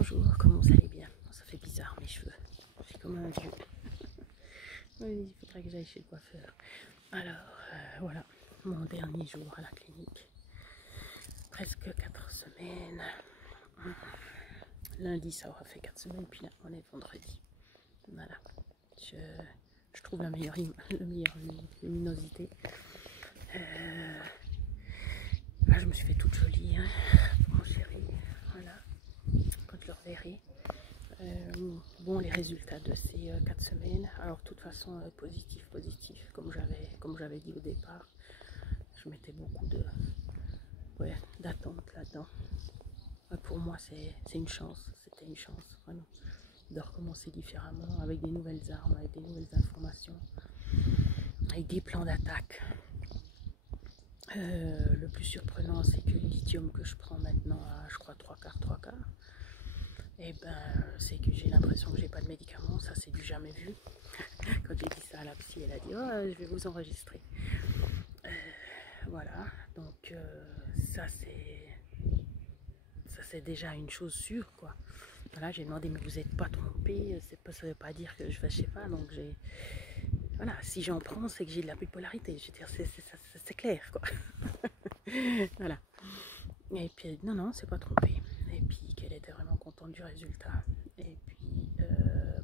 Bonjour, comment vous allez bien? Ça fait bizarre mes cheveux, j'ai comme un vieux. Oui, il faudrait que j'aille chez le coiffeur. Alors, voilà, mon dernier jour à la clinique. Presque 4 semaines. Lundi, ça aura fait 4 semaines, puis là, on est vendredi. Voilà, je trouve la meilleure luminosité. Là, je me suis fait toute jolie, hein, pour mon chéri. Voilà, quand je le reverrai. Bon, les résultats de ces 4 semaines, alors de toute façon positif, comme j'avais dit au départ. Je mettais beaucoup d'attente là-dedans. Pour moi c'est une chance, c'était une chance vraiment de recommencer différemment, avec des nouvelles armes, avec des nouvelles informations, avec des plans d'attaque. Le plus surprenant, c'est que le lithium que je prends maintenant à, je crois, 3/4, et ben c'est que j'ai l'impression que j'ai pas de médicaments. Ça, c'est du jamais vu. Quand j'ai dit ça à la psy, elle a dit oh, je vais vous enregistrer. Voilà, donc ça c'est déjà une chose sûre, quoi. Voilà, j'ai demandé mais vous n'êtes pas trompé, ça veut pas dire que je sais pas. Donc voilà, si j'en prends, c'est que j'ai de la bipolarité. Je veux dire, c'est clair, quoi. Voilà. Et puis non, c'est pas trompé. Et puis qu'elle était vraiment contente du résultat. Et puis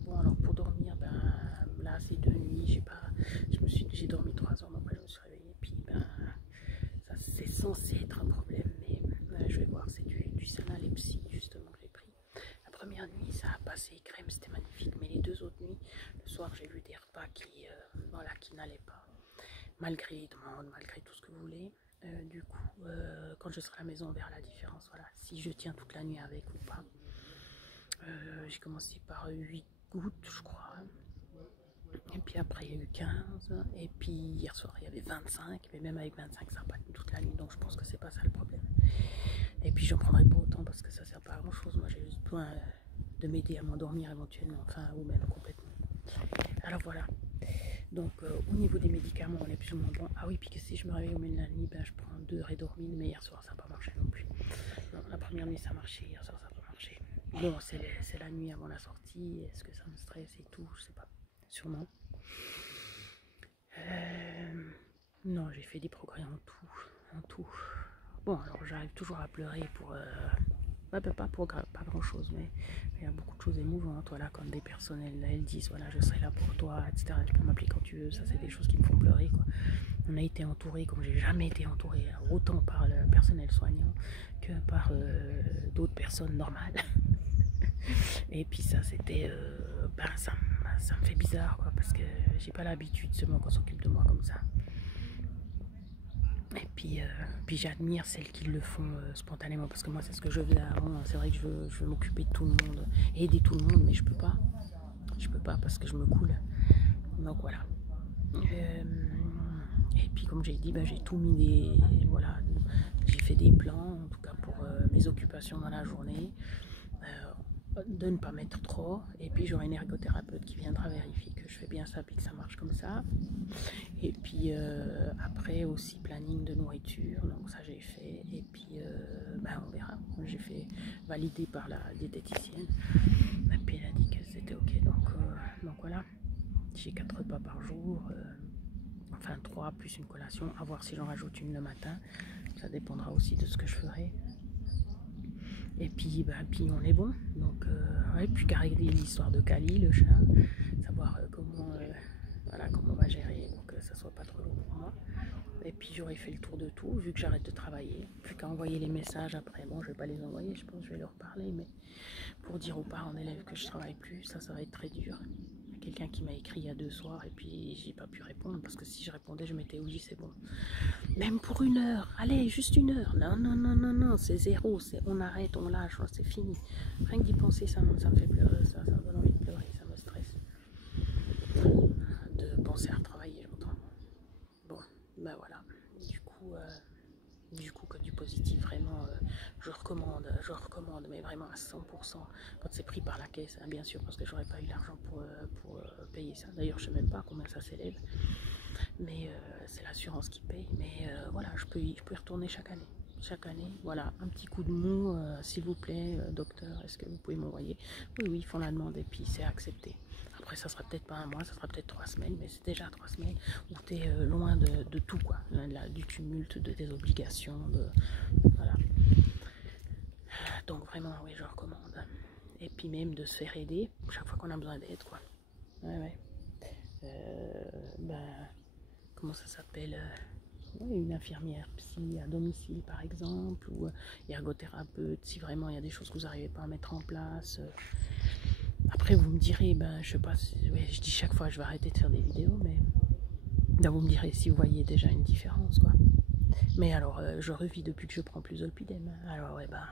bon, alors pour dormir, ben là c'est 2 nuits, j'ai dormi 3 heures, mais après je me suis réveillée. Puis ben ça c'est censé être un problème, mais je vais voir, c'est du Sanalepsi justement que j'ai pris. La première nuit ça a passé crème, c'était magnifique, mais les 2 autres nuits, le soir j'ai vu des repas qui n'allaient pas, malgré les demandes, malgré tout ce que vous voulez. Du coup, quand je serai à la maison, on verra la différence. Voilà, si je tiens toute la nuit avec ou pas. J'ai commencé par 8 gouttes, je crois. Et puis après, il y a eu 15. Et puis hier soir, il y avait 25. Mais même avec 25, ça n'a pas tenu toute la nuit. Donc je pense que c'est pas ça le problème. Et puis j'en prendrai pas autant parce que ça sert pas à grand chose. Moi, j'ai juste besoin de m'aider à m'endormir éventuellement. Enfin, ou même complètement. Alors voilà. Donc au niveau des médicaments, on est plus ou moins bon. Ah oui, puis que si je me réveille au milieu de la nuit, ben, je prends 2 Rédormine, mais hier soir ça n'a pas marché non plus. Non, la première nuit ça a marché, hier soir ça n'a pas marché. Bon, c'est la nuit avant la sortie, est-ce que ça me stresse et tout, je sais pas, sûrement. Non, j'ai fait des progrès en tout. Bon, alors j'arrive toujours à pleurer pour... pas grand chose, mais il y a beaucoup de choses émouvantes, voilà, quand des personnes elles disent voilà, je serai là pour toi, etc. Tu peux m'appeler quand tu veux. Ça, c'est des choses qui me font pleurer, quoi. On a été entouré comme j'ai jamais été entouré, autant par le personnel soignant que par d'autres personnes normales. Et puis ça, c'était ça me fait bizarre, quoi, parce que j'ai pas l'habitude seulement qu'on s'occupe de moi comme ça. Et puis j'admire celles qui le font spontanément, parce que moi c'est ce que je faisais avant. C'est vrai que je veux m'occuper de tout le monde, aider tout le monde, mais je peux pas parce que je me coule. Donc voilà. Et puis comme j'ai dit, ben, j'ai tout mis voilà, j'ai fait des plans en tout cas pour mes occupations dans la journée, de ne pas mettre trop, et puis j'aurai une ergothérapeute qui viendra vérifier que je fais bien ça puis que ça marche comme ça. Et puis après aussi planning de nourriture, donc ça j'ai fait. Et puis ben on verra, j'ai fait valider par la diététicienne, et puis elle a dit que c'était ok. Donc voilà, j'ai 4 repas par jour, enfin 3 plus une collation, à voir si j'en rajoute une le matin, ça dépendra aussi de ce que je ferai. Et puis on est bon. Donc ouais, puis carrément l'histoire de Kali, le chat, savoir comment on va gérer pour que ça soit pas trop long pour moi. Et puis j'aurais fait le tour de tout, vu que j'arrête de travailler. Plus qu'à envoyer les messages après. Bon, je vais pas les envoyer, je pense que je vais leur parler, mais pour dire aux parents d'élèves que je travaille plus, ça va être très dur. Il y a quelqu'un qui m'a écrit il y a 2 soirs et puis j'ai pas pu répondre parce que si je répondais, je mettais oui, c'est bon. Même pour 1 heure, allez, juste 1 heure. Non, c'est zéro, on arrête, on lâche, c'est fini. Rien que d'y penser, ça me fait pleurer, ça me donne envie de pleurer, ça me stresse. De penser à retravailler, j'entends. Bon, ben voilà. Du coup, que du positif, vraiment, je recommande, mais vraiment à 100%, quand c'est pris par la caisse, hein, bien sûr, parce que j'aurais pas eu l'argent pour payer ça. D'ailleurs, je sais même pas combien ça s'élève, mais c'est l'assurance qui paye. Mais voilà, je peux y retourner chaque année. chaque année. Voilà, un petit coup de mou, s'il vous plaît, docteur, est-ce que vous pouvez m'envoyer? Oui, oui, ils font la demande et puis c'est accepté. Après, ça sera peut-être pas un mois, ça sera peut-être 3 semaines, mais c'est déjà 3 semaines où tu es loin de tout, quoi. Du tumulte, de tes obligations, voilà. Donc vraiment, oui, je recommande. Et puis même de se faire aider chaque fois qu'on a besoin d'aide, quoi. Ouais, ouais. Ben, comment ça s'appelle? Une infirmière psy à domicile par exemple, ou ergothérapeute si vraiment il y a des choses que vous n'arrivez pas à mettre en place. Après vous me direz, ben je sais pas, ouais, je dis chaque fois je vais arrêter de faire des vidéos, mais là, vous me direz si vous voyez déjà une différence, quoi. Mais alors je revis depuis que je prends plus Zolpidem, alors ouais, ben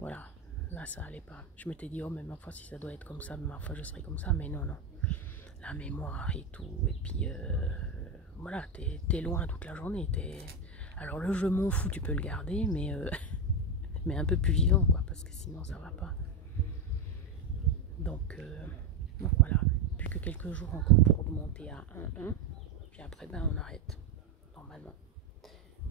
voilà, là ça allait pas. Je m'étais dit, oh mais ma foi si ça doit être comme ça, ma foi je serai comme ça, mais non, non, la mémoire et tout, et puis voilà, t'es loin toute la journée. Alors le je m'en fous, tu peux le garder, mais un peu plus vivant, quoi, parce que sinon ça va pas. Donc voilà, plus que quelques jours encore pour augmenter à 1,1, puis après ben on arrête, normalement.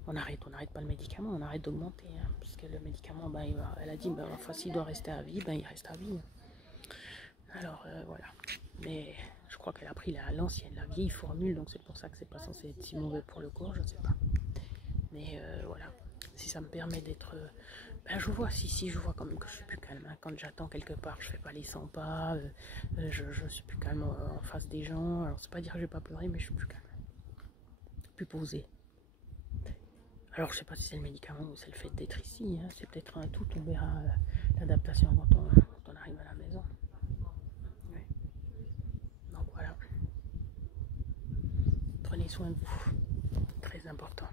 On arrête pas le médicament, on arrête d'augmenter, hein, parce que le médicament, ben, elle a dit, ben, enfin, s'il doit rester à vie, ben, il reste à vie. Alors voilà, mais je crois qu'elle a pris l'ancienne, la vieille formule, donc c'est pour ça que c'est pas censé être si mauvais pour le corps, je sais pas. Mais voilà, si ça me permet d'être... ben je vois, si je vois quand même que je suis plus calme. Hein. Quand j'attends quelque part, je fais pas les 100 pas, je suis plus calme en face des gens. Alors c'est pas dire que je vais pas pleurer, mais je suis plus calme. Plus posée. Alors je sais pas si c'est le médicament ou c'est le fait d'être ici. Hein. C'est peut-être un tout, on verra l'adaptation quand on arrive à la maison. Ouais. Donc voilà. Prenez soin de vous. Très important.